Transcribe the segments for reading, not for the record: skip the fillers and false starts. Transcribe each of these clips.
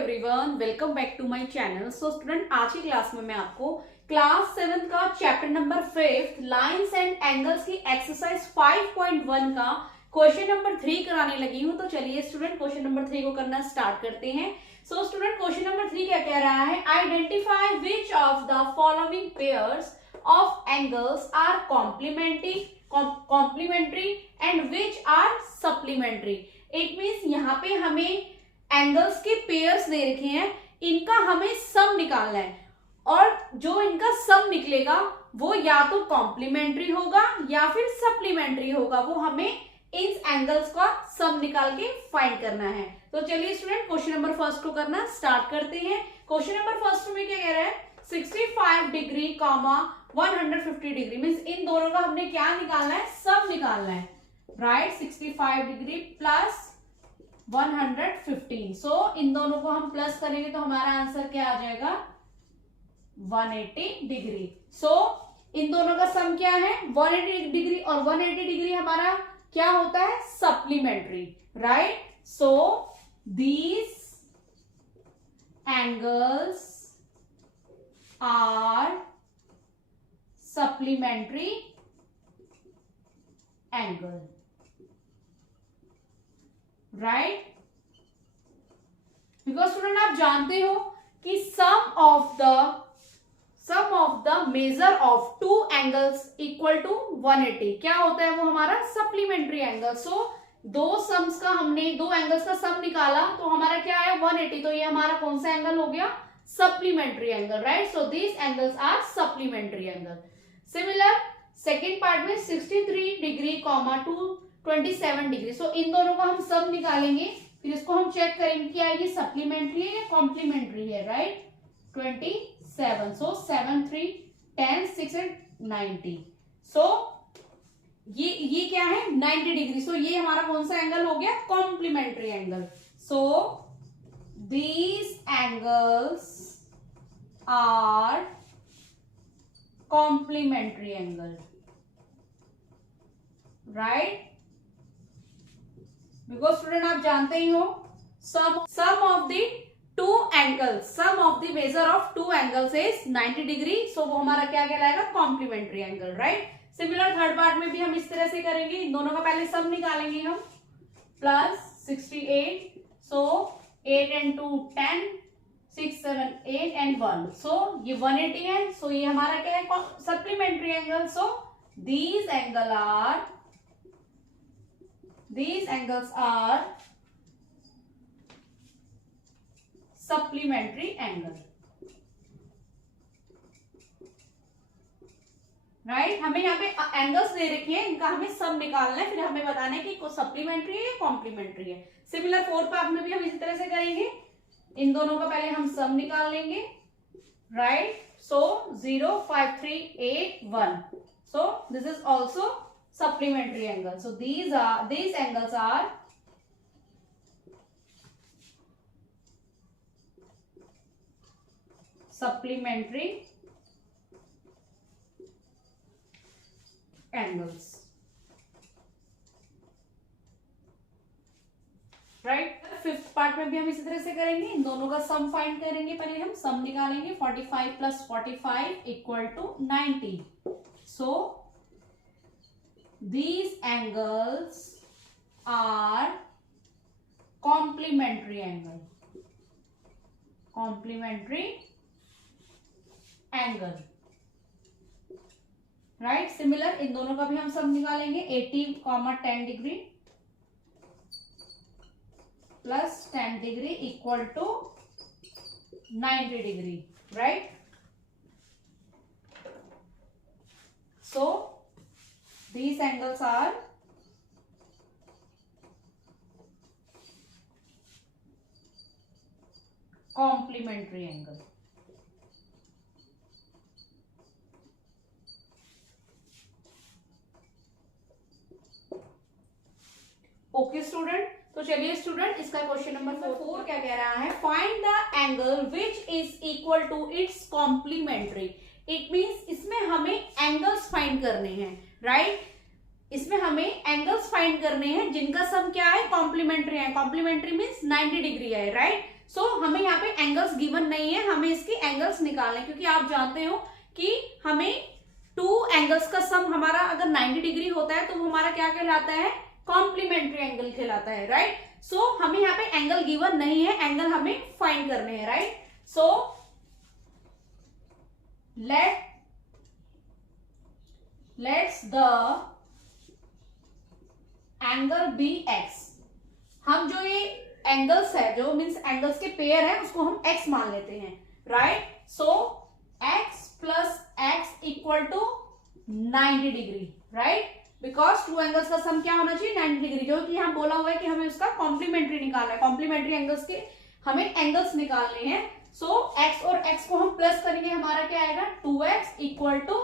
Everyone, welcome back to my channel. So student, आज की class में मैं आपको क्लास 7 का chapter number 5 lines and angles की एक्सरसाइज 5.1 का क्वेश्चन नंबर 3 कराने लगी हूं। तो चलिए स्टूडेंट, क्वेश्चन नंबर 3 को करना स्टार्ट करते हैं। सो स्टूडेंट, क्वेश्चन नंबर 3 क्या कह रहा है? Identify which of the following pairs of angles are complementary and which are supplementary. It means यहाँ पे हमें एंगल्स के पेयर्स दे रखे हैं, इनका हमें सम निकालना है और जो इनका सम निकलेगा वो या तो कॉम्प्लीमेंट्री होगा या फिर सप्लीमेंट्री होगा। वो हमें इन एंगल्स का सम निकाल के फाइंड करना है। तो चलिए स्टूडेंट, क्वेश्चन नंबर फर्स्ट को करना स्टार्ट करते हैं। क्वेश्चन नंबर फर्स्ट में क्या कह रहा है? 65 degree comma 150 degree means in दोनों का हमने क्या निकालना है? सम निकालना है, राइट। 65 degree plus 115। सो इन दोनों को हम प्लस करेंगे तो हमारा आंसर क्या आ जाएगा? 180 डिग्री। सो इन दोनों का सम क्या है? 180 डिग्री और 180 डिग्री हमारा क्या होता है? Supplementary, right. So these angles are supplementary angle, right. Because student आप जानते हो कि sum of the measure of two angles equal to 180 क्या होता है? वो हमारा सप्लीमेंट्री एंगल। सो दो एंगल्स का सम निकाला तो हमारा क्या है? 180। तो ये हमारा कौन सा एंगल हो गया? Supplementary angle, right. So these angles are supplementary angle. Similar second part में 63 डिग्री कॉमा 27 डिग्री। सो इन दोनों का हम सम निकालेंगे, फिर इसको हम चेक करेंगे कि ये सप्लीमेंट्री है या कॉम्प्लीमेंट्री है, राइट। 27। सो 7 3 10 6 8 90। सो ये क्या है? 90 डिग्री। सो ये हमारा कौन सा एंगल हो गया? Complementary angle. So these angles are complementary angle, right. Because student आप जानते ही हो sum of the measure of two angles is 90 degree. So वो हमारा क्या कहलाएगा? Complementary angle, right. Similar third part में भी हम इस तरह से करेंगे। इन दोनों का पहले सम निकालेंगे हम। प्लस 68। So 8 and 2 10 6 7 8 and 1। सो ये 180 है। सो ये हमारा क्या है? Supplementary angle. So these angles are supplementary angle, right. हमें यहाँ पे एंगल्स दे रखी है, इनका हमें सम निकालना है, फिर हमें बताना है कि सप्लीमेंट्री है या कॉम्प्लीमेंट्री है। सिमिलर फोर्थ पार्ट में भी हम इसी तरह से करेंगे। इन दोनों का पहले हम सम निकाल लेंगे, right. So 0 5 3 8 1। So this is also supplementary angle. So these angles are supplementary angles, right। Fifth part में भी हम इसी तरह से करेंगे। इन दोनों का सम फाइंड करेंगे। पहले हम सम निकालेंगे। 45 plus 45 equal to 90। So these angles are complementary angle, right। Similar इन दोनों का भी हम सम निकालेंगे। 80 comma 10 degree plus 10 degree equal to 90 degree, right. So these angles are complementary angle, okay student. तो चलिए स्टूडेंट, इसका क्वेश्चन नंबर 4 क्या कह रहा है? Find the angle which is equal to its complementary. It means इसमें हमें एंगल्स फाइंड करने हैं, राइट। इसमें हमें एंगल्स फाइंड करने हैं जिनका सम क्या है? कॉम्प्लीमेंट्री है। कॉम्प्लीमेंट्री मीन्स 90 डिग्री है, राइट। सो हमें यहाँ पे एंगल्स गिवन नहीं है, हमें इसके एंगल्स निकालने, क्योंकि आप जानते हो कि हमें टू एंगल्स का सम हमारा अगर 90 डिग्री होता है तो वो हमारा क्या कहलाता है, कॉम्प्लीमेंट्री एंगल कहलाता है, राइट। सो हमें यहाँ पे एंगल गिवन नहीं है, एंगल हमें फाइंड करने हैं, right. So let's the angle be X. हम जो ये एंगल्स है, जो मीन्स एंगल्स के पेयर है, उसको हम एक्स मान लेते हैं, right. So X plus X equal to 90 degree, right, because two angles का सम क्या होना चाहिए, 90 डिग्री, जो कि यहाँ बोला हुआ है कि हमें उसका कॉम्प्लीमेंट्री निकालना है, कॉम्प्लीमेंट्री एंगल्स के हमें एंगल्स निकालने हैं। सो एक्स और एक्स को हम प्लस करेंगे, हमारा क्या आएगा, 2x equal to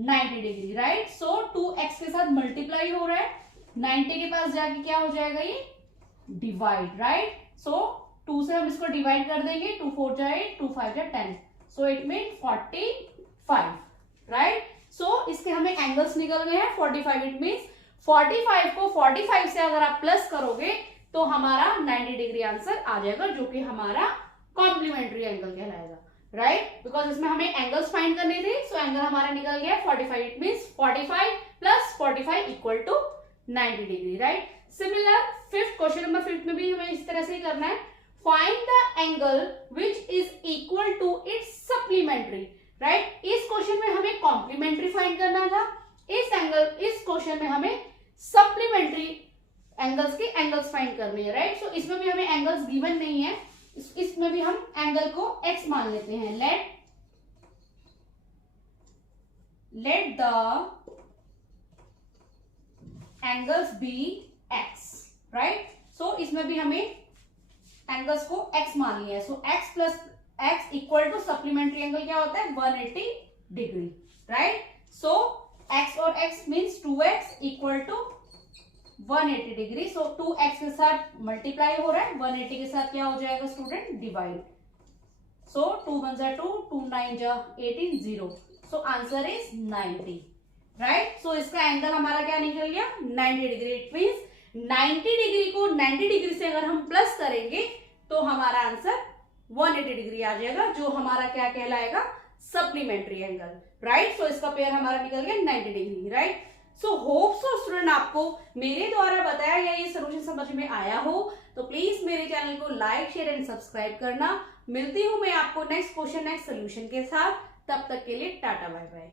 90 degree, right. So 2x के साथ मल्टीप्लाई हो रहा है, 90 के पास जाके क्या हो जाएगा, ये डिवाइड, राइट। सो 2 से हम इसको डिवाइड कर देंगे, 2 4 जाए 2 5 जा 10, सो इट मीन 45, राइट। सो इसके हमें एंगल्स निकल गए हैं 45, इट मीन 45 को 45 से अगर आप प्लस करोगे तो हमारा 90 डिग्री आंसर आ जाएगा, जो कि हमारा कॉम्प्लीमेंट्री एंगल कहलाएगा, राइट, बिकॉज इसमें हमें एंगल्स फाइंड करने थे। सो एंगल हमारा निकल गया 45, it mean 45 plus 45 equal to 90 degree, right. Similar fifth question number 5 में भी हमें इस तरह से ही करना है, find the angle which is equal to its supplementary, right. इस क्वेश्चन में हमें कॉम्प्लीमेंट्री फाइंड करना था, इस क्वेश्चन में हमें सप्लीमेंट्री एंगल्स के एंगल्स फाइंड करने हैं, राइट। सो इसमें भी हमें एंगल्स गिवन नहीं है, इसमें भी हम एंगल को x मान लेते हैं, let the angles be x, right. So इसमें भी हमें एंगल्स को x मान लिया है। So x plus x equal to supplementary angle क्या होता है, 180 डिग्री, राइट। सो x और x means 2x equal to 180 degree. So 2x के साथ मल्टीप्लाई हो रहा है, 180 के साथ क्या हो जाएगा स्टूडेंट, डिवाइड। सो 2 1 जा 2, 2 9 जा 18, 0। So answer is 90, right. So इसका एंगल हमारा क्या निकल गया, 90 डिग्री, इट मीन्स 90 डिग्री को 90 डिग्री से अगर हम प्लस करेंगे तो हमारा आंसर 180 डिग्री आ जाएगा, जो हमारा क्या कहलाएगा, सप्लीमेंट्री एंगल, राइट। सो इसका पेयर हमारा निकल गया 90 degree, right. So hope so student आपको मेरे द्वारा बताया गया ये सोल्यूशन समझ में आया हो, तो प्लीज मेरे चैनल को लाइक शेयर एंड सब्सक्राइब करना। मिलती हूँ मैं आपको नेक्स्ट क्वेश्चन नेक्स्ट सोल्यूशन के साथ, तब तक के लिए टाटा बाय बाय।